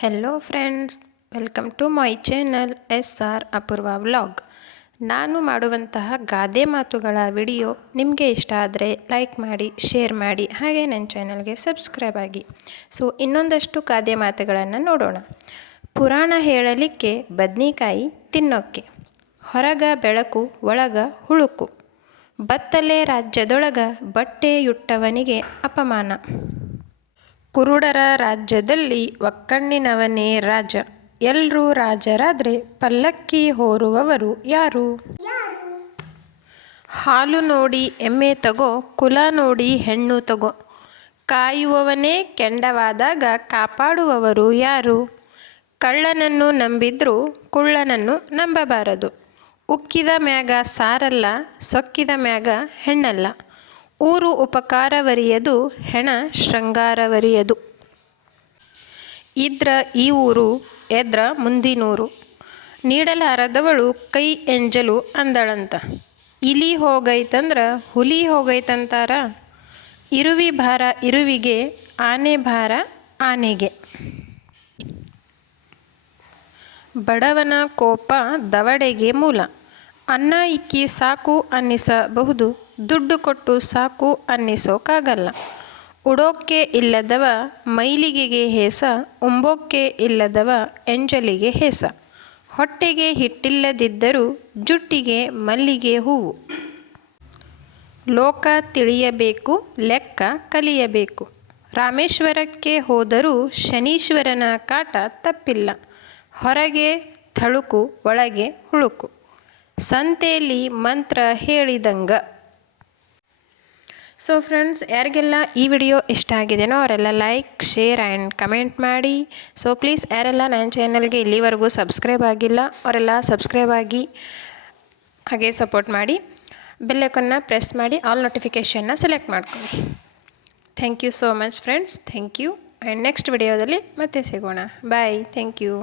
Hello friends welcome to my channel S R Apoorva vlog ನಾನು ಮಾಡುವಂತಹ ಗಾದೆ ಮಾತುಗಳ ವಿಡಿಯೋ ನಿಮಗೆ ಇಷ್ಟ ಆದರೆ ಲೈಕ್ ಮಾಡಿ ಶೇರ್ ಮಾಡಿ, ಹಾಗೆ ನನ್ನ ಚಾನಲ್ಗೆ ಸಬ್ಸ್ಕ್ರೈಬ್ ಆಗಿ. ಸೊ ಇನ್ನೊಂದಷ್ಟು ಗಾದೆ ಮಾತುಗಳನ್ನು ನೋಡೋಣ. ಪುರಾಣ ಹೇಳಲಿಕ್ಕೆ ಬದ್ನಿಕಾಯಿ ತಿನ್ನೋಕ್ಕೆ ಹೊರಗ ಬೆಳಕು, ಒಳಗ ಹುಳುಕು. ಬತ್ತಲೆ ರಾಜ್ಯದೊಳಗ ಬಟ್ಟೆಯುಟ್ಟವನಿಗೆ ಅಪಮಾನ. ಕುರುಡರ ರಾಜ್ಯದಲ್ಲಿ ಒಕ್ಕಣ್ಣಿನವನೇ ರಾಜ. ಎಲ್ಲರೂ ರಾಜರಾದರೆ ಪಲ್ಲಕ್ಕಿ ಹೋರುವವರು ಯಾರು? ಹಾಲು ನೋಡಿ ಎಮ್ಮೆ ತಗೋ, ಕುಲ ನೋಡಿ ಹೆಣ್ಣು ತಗೋ. ಕಾಯುವವನೇ ಕೆಂಡವಾದಾಗ ಕಾಪಾಡುವವರು ಯಾರು? ಕಳ್ಳನನ್ನು ನಂಬಿದ್ರೂ ಕುಳ್ಳನನ್ನು ನಂಬಬಾರದು. ಉಕ್ಕಿದ ಮ್ಯಾಗ ಸಾರಲ್ಲ, ಸೊಕ್ಕಿದ ಮ್ಯಾಗ ಹೆಣ್ಣಲ್ಲ. ಊರು ಉಪಕಾರವರಿಯದು, ಹೆಣ ಶೃಂಗಾರವರಿಯದು. ಇದ್ರ ಈ ಊರು ಎದ್ರ ಮುಂದಿನೂರು. ನೀಡಲಾರದವಳು ಕೈ ಎಂಜಲು ಅಂದಳಂತ. ಇಲಿ ಹೋಗೈತಂದ್ರ ಹುಲಿ ಹೋಗೈತಂತಾರ. ಇರುವಿ ಭಾರ ಇರುವಿಗೆ, ಆನೆ ಭಾರ ಆನೆಗೆ. ಬಡವನ ಕೋಪ ದವಡೆಗೆ ಮೂಲ. ಅನ್ನ ಇಕ್ಕಿ ಸಾಕು ಅನ್ನಿಸಬಹುದು. ದುಡ್ಡು ಕೊಟ್ಟು ಸಾಕು ಅನ್ನಿಸೋಕಾಗಲ್ಲ. ಉಡೋಕ್ಕೆ ಇಲ್ಲದವ ಮೈಲಿಗೆಗೆ ಹೇಸ ಉಂಬೋಕ್ಕೆ ಇಲ್ಲದವ ಎಂಜಲಿಗೆ ಹೇಸ. ಹೊಟ್ಟೆಗೆ ಹಿಟ್ಟಿಲ್ಲದಿದ್ದರೂ ಜುಟ್ಟಿಗೆ ಮಲ್ಲಿಗೆ ಹೂವು. ಲೋಕ ತಿಳಿಯಬೇಕು, ಲೆಕ್ಕ ಕಲಿಯಬೇಕು. ರಾಮೇಶ್ವರಕ್ಕೆ ಹೋದರೂ ಶನೀಶ್ವರನ ಕಾಟ ತಪ್ಪಿಲ್ಲ. ಹೊರಗೆ ಥಳುಕು, ಒಳಗೆ ಹುಳುಕು. ಸಂತೆಯಲ್ಲಿ ಮಂತ್ರ ಹೇಳಿದಂಗ. ಸೊ ಫ್ರೆಂಡ್ಸ್ ಯಾರಿಗೆಲ್ಲ ಈ ವಿಡಿಯೋ ಇಷ್ಟ ಆಗಿದೆಯೋ ಅವರೆಲ್ಲ ಲೈಕ್ ಶೇರ್ ಆ್ಯಂಡ್ ಕಮೆಂಟ್ ಮಾಡಿ. ಸೊ ಪ್ಲೀಸ್ ಯಾರೆಲ್ಲ ನನ್ನ ಚಾನಲ್ಗೆ ಇಲ್ಲಿವರೆಗೂ ಸಬ್ಸ್ಕ್ರೈಬ್ ಆಗಿಲ್ಲ, ಅವರೆಲ್ಲ ಸಬ್ಸ್ಕ್ರೈಬ್ ಆಗಿ ಹಾಗೆ ಸಪೋರ್ಟ್ ಮಾಡಿ. ಬೆಲ್ಲೈಕನ್ನ ಪ್ರೆಸ್ ಮಾಡಿ ಆಲ್ ನೋಟಿಫಿಕೇಷನ್ನ ಸೆಲೆಕ್ಟ್ ಮಾಡ್ಕೊಳ್ಳಿ. Thank you so much friends thank you and next ವಿಡಿಯೋದಲ್ಲಿ ಮತ್ತೆ ಸಿಗೋಣ. Bye thank you